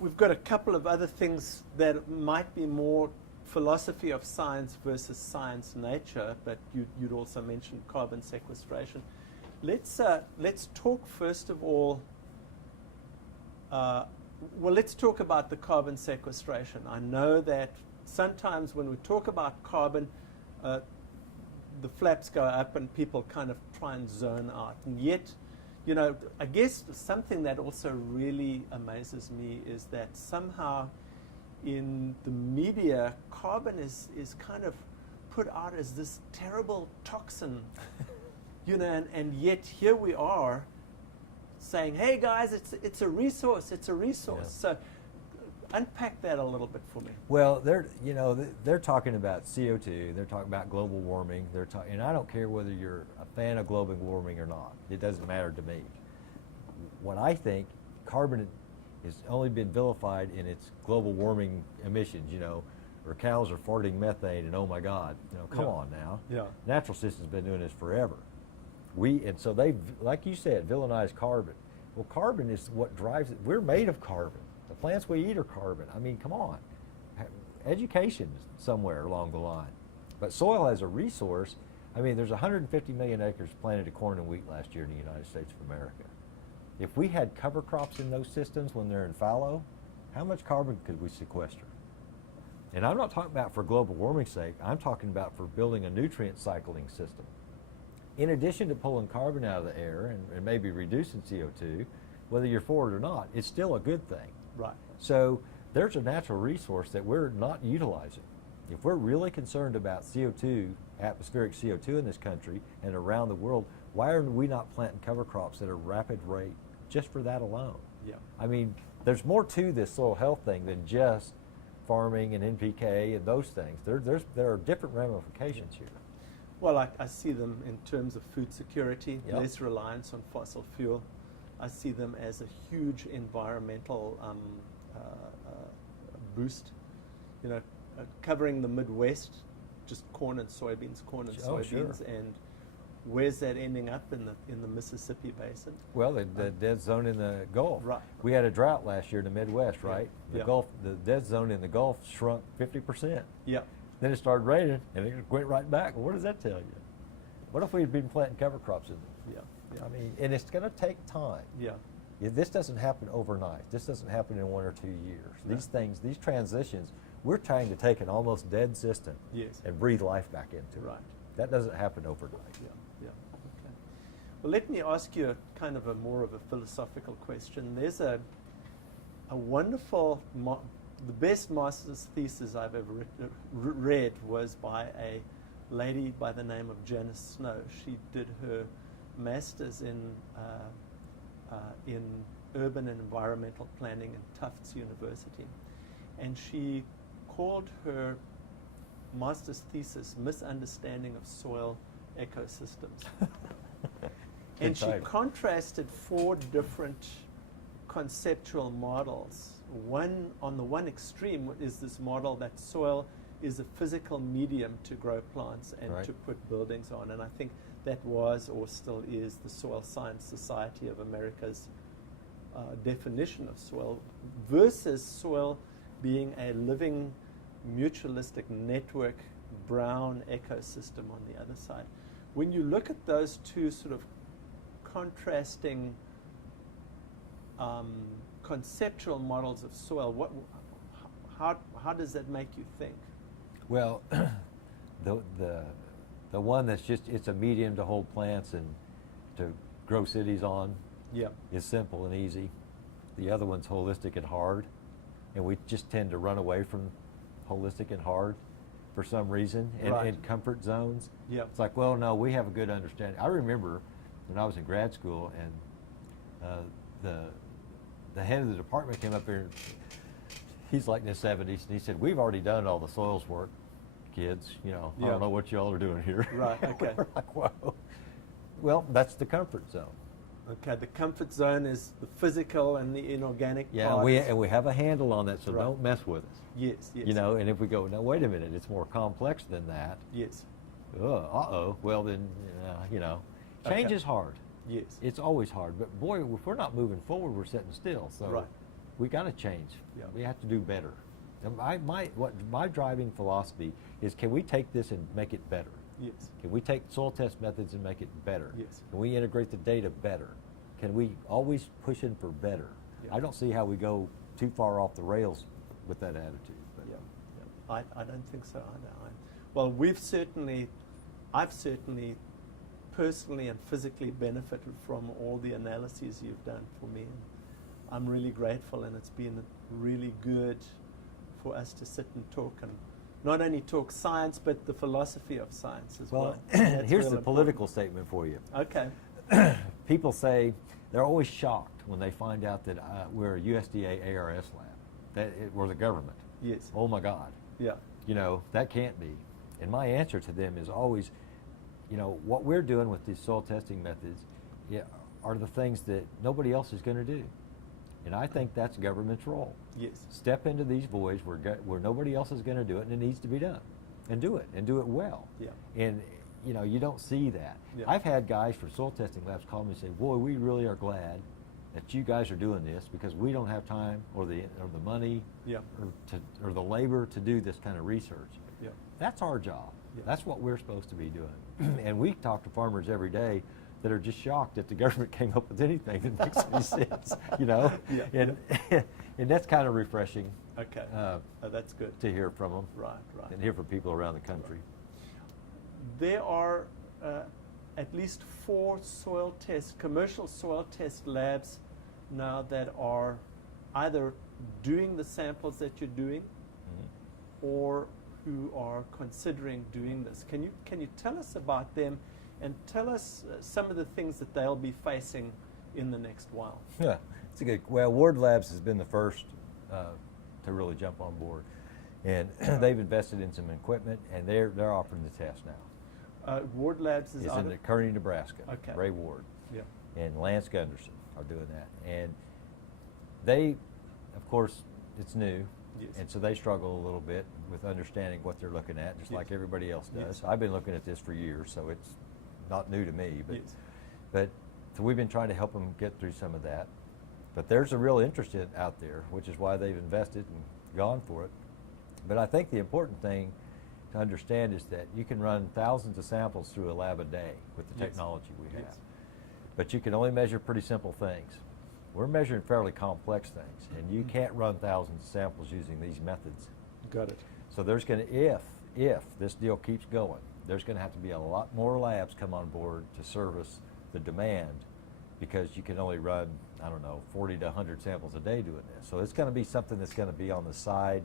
we've got a couple of other things that might be more philosophy of science versus science nature, but you'd also mentioned carbon sequestration. Let's talk first of all. Well, let's talk about the carbon sequestration. I know that sometimes when we talk about carbon, the flaps go up and people kind of try and zone out. And yet, you know, I guess something that also really amazes me is that somehow in the media, carbon is kind of put out as this terrible toxin, you know, and yet here we are saying, hey guys, it's a resource, it's a resource. Yeah. So unpack that a little bit for me. Well, they're talking about CO2, they're talking about global warming, and I don't care whether you're a fan of global warming or not. It doesn't matter to me. What I think, carbon has only been vilified in its global warming emissions, you know, where cows are farting methane and oh my God, you know, come on now. Yeah. Natural system's been doing this forever. And so they've, like you said, villainized carbon. Well, carbon is what drives it. We're made of carbon. The plants we eat are carbon. I mean, come on. Education somewhere along the line. But soil as a resource, I mean, there's 150 million acres planted of corn and wheat last year in the United States of America. If we had cover crops in those systems when they're in fallow, how much carbon could we sequester? And I'm not talking about for global warming's sake, I'm talking about for building a nutrient cycling system. In addition to pulling carbon out of the air and maybe reducing CO2, whether you're for it or not, it's still a good thing. Right. So there's a natural resource that we're not utilizing. If we're really concerned about CO2, atmospheric CO2 in this country and around the world, why are we not planting cover crops at a rapid rate just for that alone? Yeah. I mean, there's more to this soil health thing than just farming and NPK and those things. There are different ramifications here. Well, I see them in terms of food security, Yep. less reliance on fossil fuel. I see them as a huge environmental boost. You know, covering the Midwest, just corn and soybeans, Sure. and where's that ending up in the Mississippi Basin? Well, the dead zone in the Gulf. Right. We had a drought last year in the Midwest, right? Yeah. The dead zone in the Gulf shrunk 50%. Yeah. Then it started raining, and it went right back. Well, what does that tell you? What if we had been planting cover crops in there? Yeah. I mean, and it's going to take time. Yeah. This doesn't happen overnight. This doesn't happen in 1 or 2 years. No. These things, these transitions, we're trying to take an almost dead system Yes. and breathe life back into it. Right. That doesn't happen overnight. Yeah. Okay. Well, let me ask you kind of more of a philosophical question. There's a wonderful, the best master's thesis I've ever read was by a lady by the name of Janice Snow. She did her master's in urban and environmental planning at Tufts University, and she called her master's thesis "Misunderstanding of Soil Ecosystems." And she contrasted 4 different conceptual models. One, on the one extreme, is this model that soil is a physical medium to grow plants and Right. to put buildings on. And I think that was, or still is, the Soil Science Society of America's definition of soil, versus soil being a living, mutualistic network, brown ecosystem on the other side. When you look at those two sort of contrasting conceptual models of soil, how does that make you think? Well, the one that's just, it's a medium to hold plants and to grow cities on, Yeah. is simple and easy. The other one's holistic and hard, and we just tend to run away from holistic and hard for some reason, and Right. in comfort zones. Yeah. It's like, well, no, we have a good understanding. I remember when I was in grad school, and the head of the department came up here. He's like in his 70s, and he said, "We've already done all the soils work, kids. You know, I Yeah. don't know what y'all are doing here." Right, okay. We're like, whoa. Well, that's the comfort zone. Okay, the comfort zone is the physical and the inorganic Yeah, part. and we have a handle on that, so Right. don't mess with us. Yes, yes. You know, and if we go, no, wait a minute, it's more complex than that. Yes, Well then, you know, change Okay. is hard. yes. It's always hard, but boy, if we're not moving forward, we're sitting still. So Right. we got to change. Yeah. We have to do better. And my driving philosophy is, can we take this and make it better? Yes. Can we take soil test methods and make it better? Yes. Can we integrate the data better? Can we always push in for better? Yeah. I don't see how we go too far off the rails with that attitude. But Yeah. I don't think so either. Well, I've certainly personally and physically benefited from all the analyses you've done for me. And I'm really grateful, and it's been really good for us to sit and talk, and not only talk science, but the philosophy of science as well. Well, here's the important. political statement for you. Okay. People say they're always shocked when they find out that we're a USDA ARS lab, that we're the government. Yes. Oh my God. Yeah. You know, that can't be. And my answer to them is always, you know, what we're doing with these soil testing methods are the things that nobody else is going to do. And I think that's government's role. Yes. Step into these voids where nobody else is going to do it, and it needs to be done. And do it well. Yeah. And, you know, you don't see that. Yeah. I've had guys for soil testing labs call me and say, boy, we really are glad that you guys are doing this, because we don't have time or the money Yeah. or the labor to do this kind of research. Yeah. That's our job. Yeah. That's what we're supposed to be doing. And we talk to farmers every day that are just shocked that the government came up with anything that makes any sense, you know? Yeah. And, and that's kind of refreshing. Okay. That's good. To hear from them. Right. And hear from people around the country. There are at least 4 commercial soil test labs now that are either doing the samples that you're doing, or who are considering doing this. Can you tell us about them, and tell us some of the things that they'll be facing in the next while? Yeah, it's a good. Well, Ward Labs has been the first to really jump on board, and they've invested in some equipment, and they're offering the test now. Ward Labs is out in Kearney, Nebraska. Okay. Ray Ward. Yeah. And Lance Gunderson are doing that, and they, of course, it's new. Yes. And so they struggle a little bit with understanding what they're looking at, just Yes. like everybody else does. Yes. I've been looking at this for years, so it's not new to me. But, Yes. but so we've been trying to help them get through some of that. But there's a real interest out there, which is why they've invested and gone for it. But I think the important thing to understand is that you can run thousands of samples through a lab a day with the Yes. technology we have. Yes. But you can only measure pretty simple things. We're measuring fairly complex things, and you can't run thousands of samples using these methods. Got it. So there's going to, if this deal keeps going, there's going to have to be a lot more labs come on board to service the demand, because you can only run, I don't know, 40 to 100 samples a day doing this. So it's going to be something that's going to be on the side,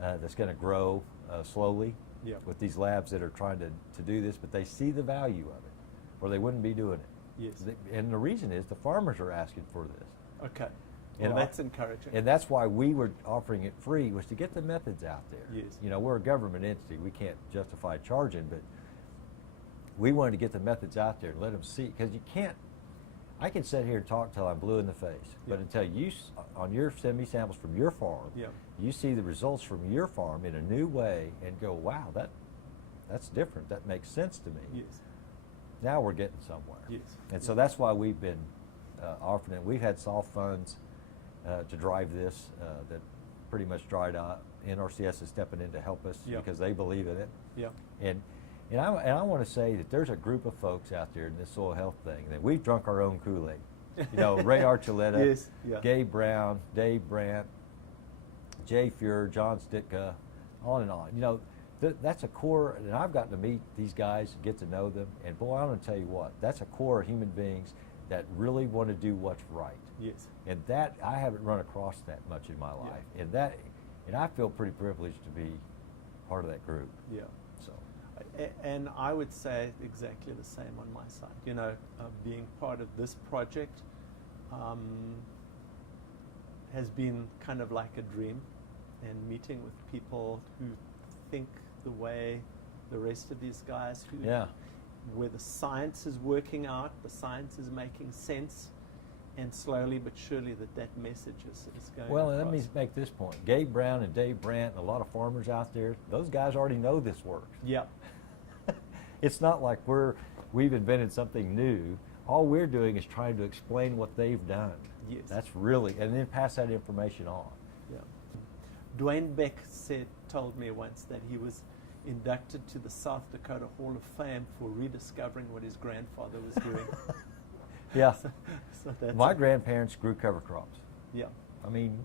that's going to grow slowly. Yeah. With these labs that are trying to do this, but they see the value of it, or they wouldn't be doing it. Yes. And the reason is the farmers are asking for this. Okay. And Well, that's encouraging. And that's why we were offering it free, was to get the methods out there. Yes. You know, we're a government entity. We can't justify charging, but we wanted to get the methods out there and let them see, because you can't, I can sit here and talk till I'm blue in the face, but until you, on your send me samples from your farm, Yeah. you see the results from your farm in a new way and go, wow, that's different. That makes sense to me. Yes. Now we're getting somewhere. Yes. And so that's why we've been offering it. We've had soft funds to drive this that pretty much dried up. NRCS is stepping in to help us because they believe in it. Yeah. And I want to say that there's a group of folks out there in this soil health thing that we've drunk our own Kool-Aid. You know, Ray Archuleta, Yes, yeah. Gabe Brown, Dave Brandt, Jay Fuhr, John Stitka, on and on. You know, that's a core, and I've gotten to meet these guys and get to know them, and boy, I'm going to tell you what, that's a core of human beings that really want to do what's right. Yes. And that, I haven't run across that much in my life. And I feel pretty privileged to be part of that group. Yeah. So. And I would say exactly the same on my side. You know, being part of this project has been kind of like a dream, and meeting with people who think the way the rest of these guys, where the science is working out, the science is making sense, and slowly but surely that message is going Well, across. let me make this point. Gabe Brown and Dave Brandt and a lot of farmers out there, those guys already know this works. Yeah. It's not like we've invented something new. All we're doing is trying to explain what they've done. Yes. That's really, and then pass that information on. Yeah. Dwayne Beck told me once that he was inducted to the South Dakota Hall of Fame for rediscovering what his grandfather was doing. Yeah. So that's My grandparents grew cover crops. Yeah. I mean,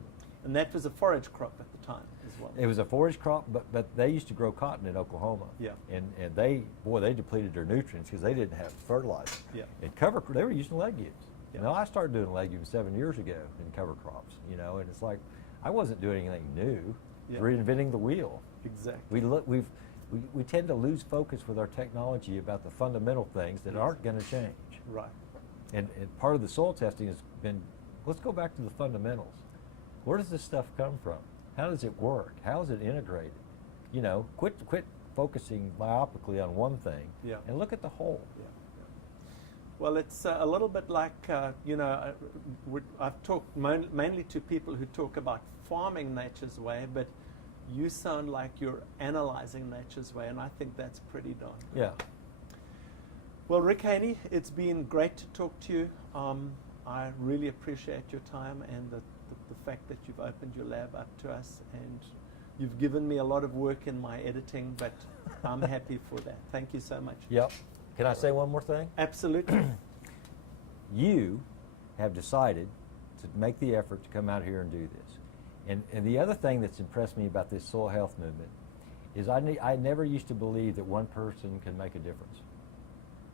And that was a forage crop at the time as well. it was a forage crop, but they used to grow cotton in Oklahoma. Yeah. And they depleted their nutrients because they didn't have fertilizer. Yeah. And they were using legumes. Yeah. You know, I started doing legumes 7 years ago in cover crops, you know, and it's like, I wasn't doing anything new, Yeah. reinventing the wheel. Exactly. We tend to lose focus with our technology about the fundamental things that Yes. aren't going to change. Right. And part of the soil testing has been, let's go back to the fundamentals. Where does this stuff come from? How does it work? How is it integrated? You know, quit focusing myopically on one thing, Yeah. and look at the whole. Yeah. Well, it's a little bit like, I've talked mainly to people who talk about farming nature's way, but you sound like you're analyzing nature's way, and I think that's pretty darn good. Yeah. Well, Rick Haney, it's been great to talk to you. I really appreciate your time and the fact that you've opened your lab up to us, and you've given me a lot of work in my editing, but I'm happy for that. Thank you so much. Yep. Can I say one more thing? Absolutely. You have decided to make the effort to come out here and do this. And the other thing that's impressed me about this soil health movement is I never used to believe that one person can make a difference.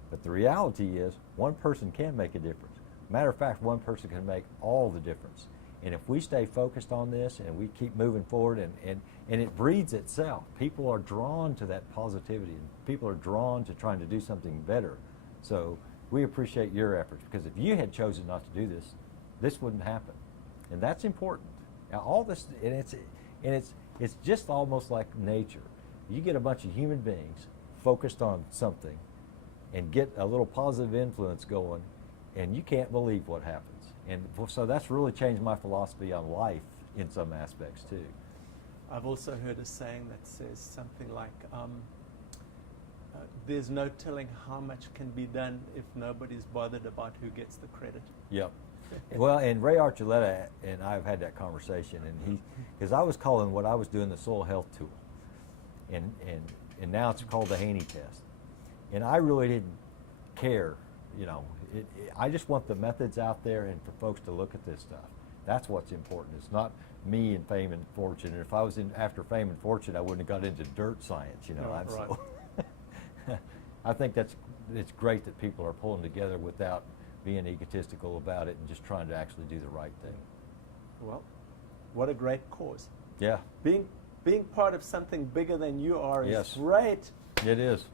But the reality is one person can make a difference. Matter of fact, one person can make all the difference. And if we stay focused on this and we keep moving forward and it breeds itself, people are drawn to that positivity and people are drawn to trying to do something better. So we appreciate your efforts, because if you had chosen not to do this, this wouldn't happen. And that's important. Now all this, and it's just almost like nature. You get a bunch of human beings focused on something and get a little positive influence going, and you can't believe what happens. And so that's really changed my philosophy on life in some aspects too. I've also heard a saying that says something like, there's no telling how much can be done if nobody's bothered about who gets the credit. Yep. Well, and Ray Archuleta and I have had that conversation, and because I was calling what I was doing the soil health tool, and now it's called the Haney test, and I really didn't care, you know. I just want the methods out there and for folks to look at this stuff. That's what's important. It's not me and fame and fortune. And if I was after fame and fortune, I wouldn't have got into dirt science, you know. Right. I think it's great that people are pulling together without being egotistical about it and just trying to actually do the right thing. Well, what a great cause. Yeah. Being part of something bigger than you are is Yes. great. It is.